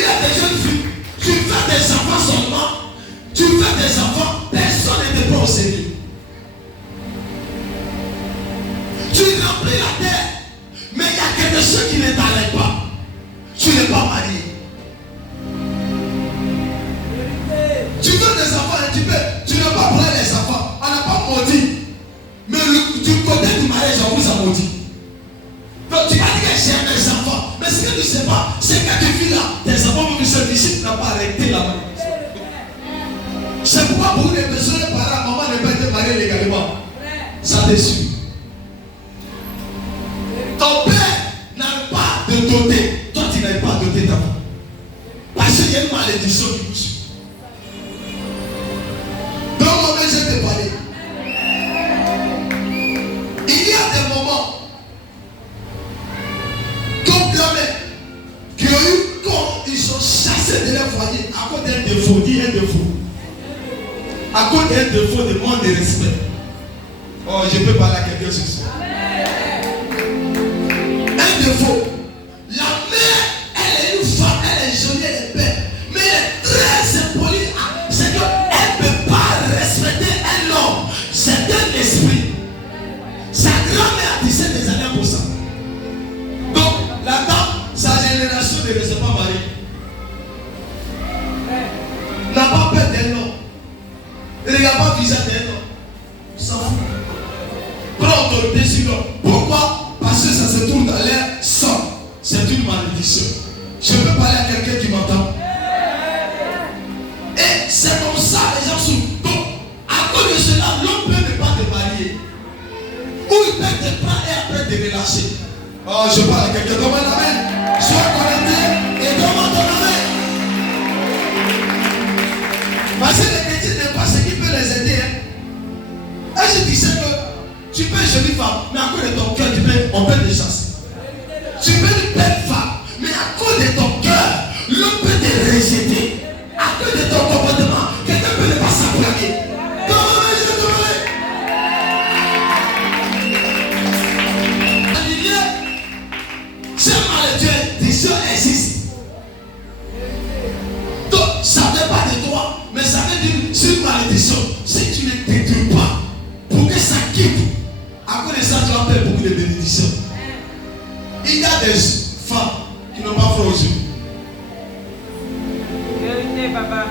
y a des jeunes filles, tu fais des enfants seulement, tu fais des enfants, personne ne te prend au sérieux. Tu remplis la terre, mais il y a quelque chose qui ne t'arrête pas. Tu n'es pas marié. Tu veux des enfants un petit peu, tu n'as pas prendre les enfants. On n'a pas maudit. Mais du côté du mariage, on vous a maudit. Donc tu vas dire que j'aime les enfants. Mais ce que tu ne sais pas, c'est que tu vis là, tes enfants vont se dire, tu n'as pas arrêté là-bas. C'est pourquoi pour les personnes, les parents, maman ne peut pas être mariée légalement. Ça te suit. Ton père n'a pas de doter. Toi, tu n'as pas doté ta femme. Parce qu'il y a une malédiction qui vous suit. Donc, moi, je vais te parler. Il y a des moments, comme grand-mère, qui ont eu, quand ils sont chassés de leur foyer, à cause d'un défaut, dit un défaut. À cause d'un défaut de manque de respect. Oh, je peux parler à quelqu'un sur ça. Un défaut. La mère, elle est une femme, elle est jolie, elle est belle. Mais elle est très impolie. C'est qu'elle ne peut pas respecter un homme. C'est un esprit. Sa grand-mère a 17 années pour ça. Donc, la dame, sa génération ne reste pas mariée. N'a pas peur d'un homme. Ne regarde pas le visage d'un homme. S'en fout. Prends autorité sur l'homme. Pourquoi? Parce que ça se trouve dans l'air sang. C'est une malédiction. Je peux parler à quelqu'un qui m'entend. Et c'est comme ça les gens sont. Donc, à cause de cela, l'homme peut ne pas te marier. Ou il peut te prendre et après te relâcher. Oh, je parle à quelqu'un. Demande amen. Sois connecté et demande ton amen. Parce que les chrétiens n'aiment pas ce qui peut les aider. Hein. Et je disais que tu peux une jolie femme, mais à cause de ton cœur, on peut te chasser. Tu peux une belle femme, mais à cause de ton cœur, l'homme peut te rejeter. À cause de ton comportement, quelqu'un peut ne pas s'applaquer. Comment je te demande? C'est malédiction existe. Donc, ça ne vient pas de toi, mais ça veut dire c'est une malédiction. Si tu ne t'éduques pas, pour que ça quitte, à cause de ça, tu vas perdre beaucoup de bénédictions. Il y a des femmes qui n'ont pas froid aux yeux. Vérité, papa.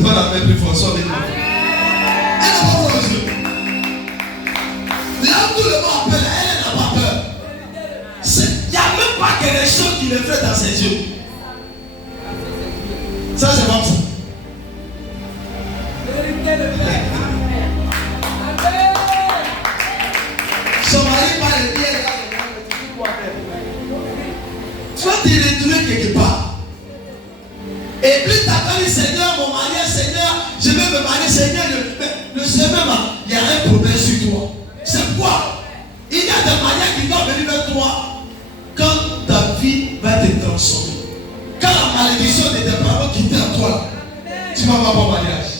Toi, la mère plus François avec moi. Elle n'a pas froid aux yeux. Là où tout le monde appelle, elle n'a pas peur. Il n'y a même pas quelque chose qui le fait dans ses yeux. Ça, c'est pas fou. Son mari parle de bien. Tu vas te retrouver quelque part. Et plus t'as dit Seigneur, mon mariage, Seigneur, je vais me marier, Seigneur, le Seigneur, il y a un problème sur toi. C'est quoi? Il y a des mariages qui doivent venir vers toi quand ta vie va te transformer. Quand la malédiction de tes parents quitte à toi, tu vas avoir un mariage.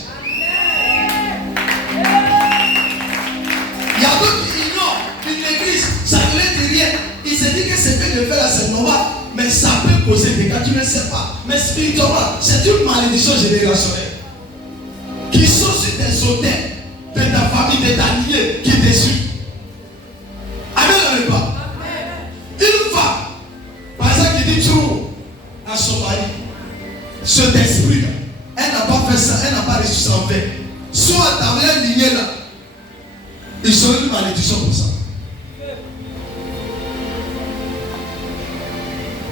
Il y a d'autres qui ignorent une église, ça ne leur dit rien. Ils se disent que ce que je fais là, c'est normal. Mais ça peut causer des cas, tu ne sais pas. Mais spirituellement, c'est une malédiction générationnelle. Qui sont sur tes autels, de ta famille, de ta lignée, qui te suivent. Amen, ou pas? Une femme, par exemple, qui dit trop à son mari, cet esprit, elle n'a pas fait ça, elle n'a pas reçu ça en fait. Soit dans la lignée là, ils sont une malédiction pour ça.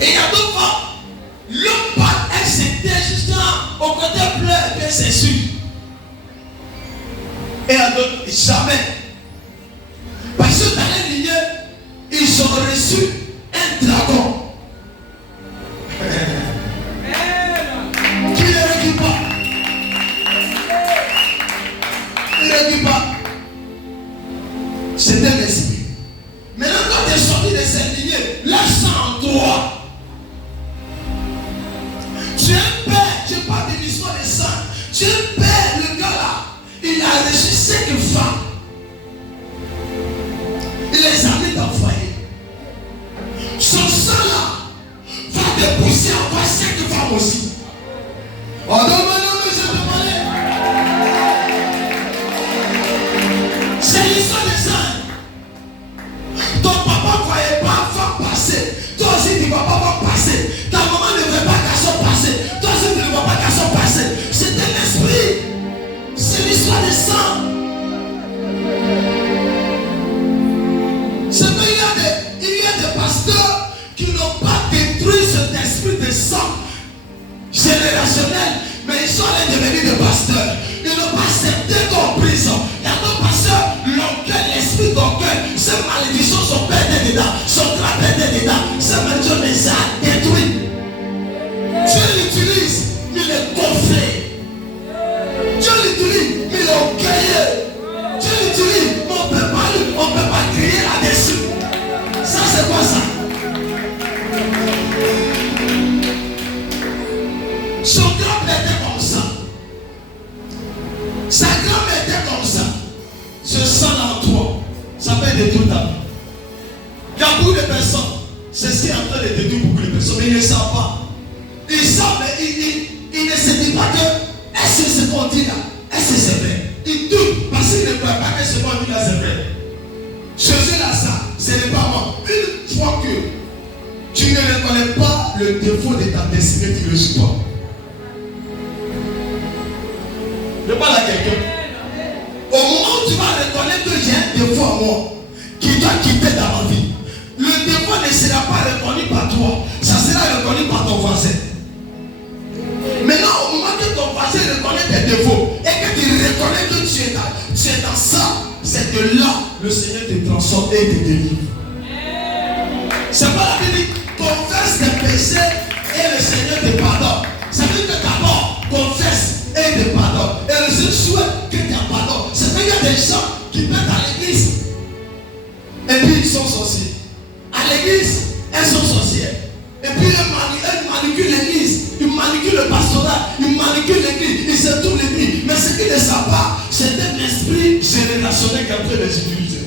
Et il y a d'autres femmes, l'homme part, elle s'était justement au côté bleu, et elle s'essuie. Et il y a d'autres, jamais. Parce que dans les lignées, ils ont reçu un dragon. Qui ne récupère pas. Il ne récupère pas. C'est un esprit. Maintenant, quand tu es sorti de cette lignée, lâche ça en toi. Tu es un père, je parle de l'histoire des saints. Tu es un père, le gars là, il a reçu 5 femmes. Il les a mis dans le foyer. Son sang là va te pousser en face. femmes aussi. Oh non, mais je demandais. C'est l'histoire des ânes. Ton papa ne croyait pas faire passer. Toi aussi, tu ne vas pas voir passer. Ta maman ne veut pas garçon passer. Toi aussi, tu ne vois pas garçon passer. C'est un esprit. C'est l'histoire des sangs. C'est qu'il y a des pasteurs qui n'ont pas détruit cet esprit de sang générationnel, mais ils sont allés devenir des pasteurs. Ils n'ont pas accepté qu'en prison. Il y a d'autres pasteurs, l'orgueil, l'esprit d'orgueil, ces malédictions sont perdues dedans, sont trappées dedans. Ces malédictions les a détruits. Dieu l'utilise, mais il est gonflé. Dieu l'utilise, mais il est orgueilleux. Dieu l'utilise, mais on ne peut pas crier là-dessus. Ça, c'est quoi ça? Son grand-père était comme ça. Sa grand-mère était comme ça. Ce sang-là en toi, ça peut détruire ta vie. Il y a beaucoup de personnes, c'est ce qui est en train de détruire beaucoup de personnes, mais ils ne savent pas. Ils savent, mais ils ne se disent pas que est-ce que ce qu'on dit là, est-ce que c'est vrai? Ils doutent parce qu'ils ne croient pas que ce qu'on dit là c'est vrai. Jésus là, ça, ce n'est pas moi. Une fois que tu ne reconnais pas le défaut de ta destinée, tu ne le suis pas. Je parle à quelqu'un. Au moment où tu vas reconnaître que j'ai un défaut à moi qui doit quitter dans ma vie, le défaut ne sera pas reconnu par toi, ça sera reconnu par ton voisin. Maintenant, au moment que ton voisin reconnaît tes défauts et que tu reconnais que tu es dans ça, c'est que là, le Seigneur te transforme et te délivre. C'est pas la Bible. Confesse tes péchés et le Seigneur te pardonne. Ça veut dire que d'abord, confesse et te pardonne. Et le Seigneur souhaite que tu pardonnes. C'est qu'il y a des gens qui viennent à l'église et puis ils sont sorciers. À l'église, elles sont sorcières. Et puis elles manipulent l'église, ils manipulent le pastorat, ils manipulent l'église, ils se tournent l'église. Mais ce qu'ils ne savent pas, c'est un esprit générationnel qui est en train de les utiliser.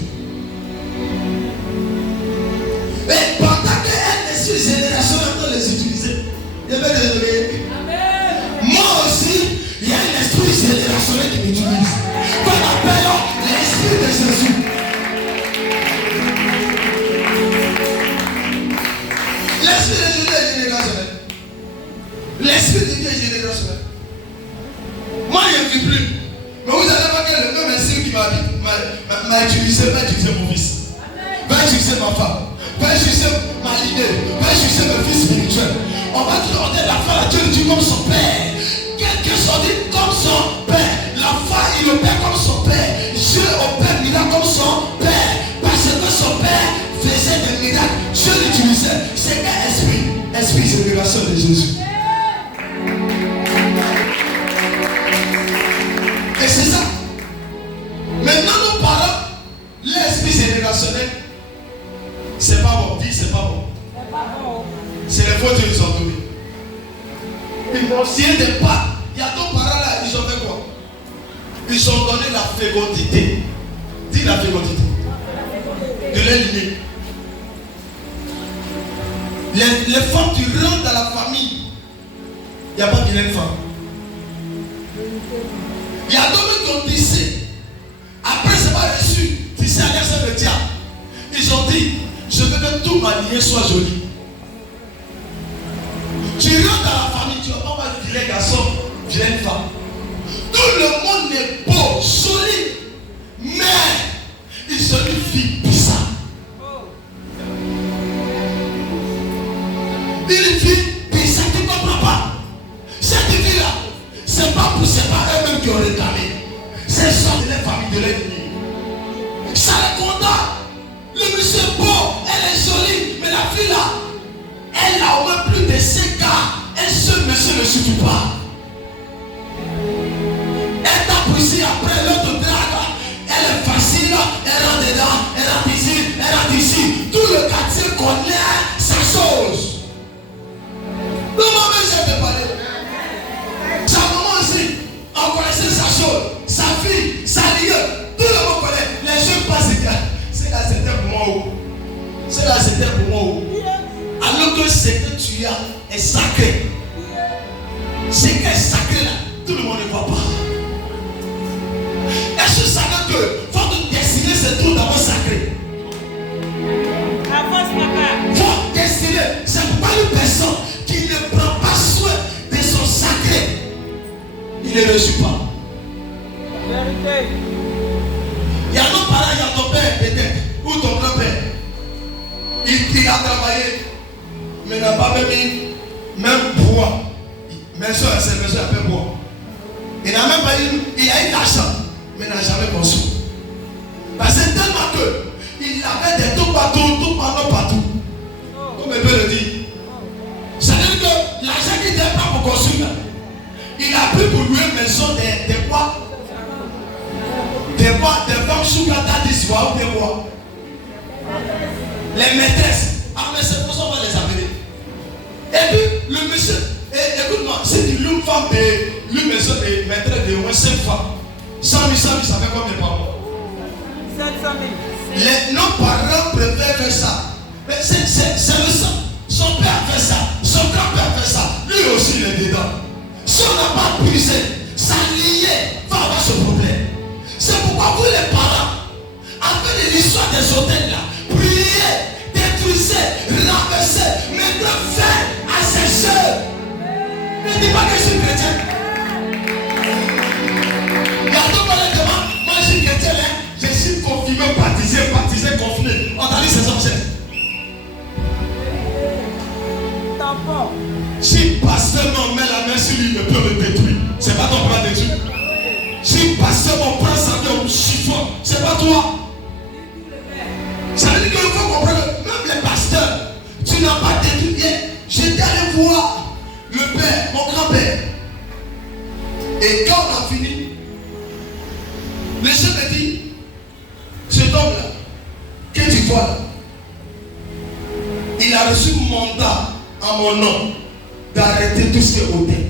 Mais pendant qu'un esprit générationnel est en train de les utiliser, je vais les donner. Moi aussi, il y a un esprit générationnel qui m'utilise. Qu'on appelle l'esprit de Jésus. L'esprit de Jésus est générationnel. L'esprit de Dieu est générationnel. Moi, je ne vis plus. Mais vous allez voir que le même esprit qui m'a utilisé va utiliser mon fils. Va utiliser ma femme. Va utiliser ma leader. Va utiliser mes fils spirituels. On va demander la foi à Dieu comme son père. Quelqu'un soit dit comme son père. La foi, il le père comme son père. Dieu opère miracle comme son père. Parce que son père faisait des miracles. Dieu l'utilisait. C'est un esprit. Esprit, c'est révélation de Jésus. Et c'est ça. Maintenant, nous parlons. L'esprit générationnel. C'est pas bon. Dis, c'est pas bon. C'est les fautes qu'ils ont données. Ils n'ont scié des pas. Il y a d'autres parents là, ils ont fait quoi? Ils ont donné la fécondité. Dis la fécondité. De leur lignée. Les femmes, tu rentres dans la famille. Il n'y a pas de femme. Il y a d'autres qui ont tissé. Après, c'est pas reçu. Tissé à l'air, c'est le diable. Ils ont dit, je veux que tout ma lignée soit jolie. Tu rentres dans la famille, tu vas pas voir un vilain garçon, vilaine femme. Tout le monde est beau, joli, mais ils sont une fille bizarre. Une fille bizarre, tu ne comprends pas. Cette fille-là, c'est pas eux-mêmes qui ont réclamé. C'est ça de la famille de leur lignée. Ça les condamne. Le monsieur est beau, elle est jolie, mais la fille-là, elle a au moins plus de 5 ans. Un seul monsieur ne suffit pas. Elle tape ici, après l'autre drague. Elle est facile, elle rentre dedans, elle rentre ici, elle rentre ici. Tout le quartier connaît sa chose. Le moment où j'ai parlé, sa maman aussi, on connaissait sa chose, sa fille, sa lieu. Tout le monde connaît. Les jeunes passent et disent, c'est là c'était pour moi. C'est là c'était pour moi. Alors que ce que tu as est sacré. Ce qui est sacré là, tout le monde ne voit pas. Est-ce que ça veut que votre destinée se trouve d'abord sacrée? Votre destinée, c'est pas une personne qui ne prend pas soin de son sacré. Il ne reçoit pas. Vérité. Il y a nos parents, il y a ton père peut-être, ou ton grand-père. Il a travaillé, mais n'a pas même bois. Mes soeurs, c'est mes soeurs, elle peut boire. Il n'a même pas eu, il a eu l'argent, mais n'a jamais construit. Parce que tellement que il avait des tout partout. Comme elle peut le dire. Ça veut dire que l'argent qu'il n'était pas pour construire, il a pris pour louer une maison des bois. Des femmes sous la table d'histoire ou des bois. Les maîtresses. Ah, mais c'est pour ça qu'on va les appeler. Et puis, le monsieur, écoute-moi, si tu loues une femme l'une maison de maîtresse de moins 5 femmes, 100 000, ça fait combien par mois? 700 000. Nos parents préfèrent faire ça. Mais c'est le sang. Son père fait ça. Son grand-père fait ça. Lui aussi, il est dedans. Si on n'a pas brisé, ça lié, va avoir ce problème. C'est pourquoi vous les parents, après de l'histoire des hôtels là, priez, détruisez, renversez, mettez fin à ces choses. Ne dis pas que je suis chrétien. Il y a d'autres qui disent, moi je suis chrétien, je suis confirmé, baptisé, confirmé. On t'a dit c'est ça. Tampon. Si pasteur m'en met la main sur lui, il ne peut le détruire. C'est pas ton plan détruire. Si pasteur m'en prend sa main au chiffon, c'est pas toi. Ça veut dire qu'il faut comprendre que même les pasteurs, tu n'as pas détruit bien. J'étais allé voir le père, mon grand-père. Et quand on a fini, le chef me dit, cet homme-là, que tu vois là, il a reçu un mandat à mon nom d'arrêter tout ce qui est hôtel.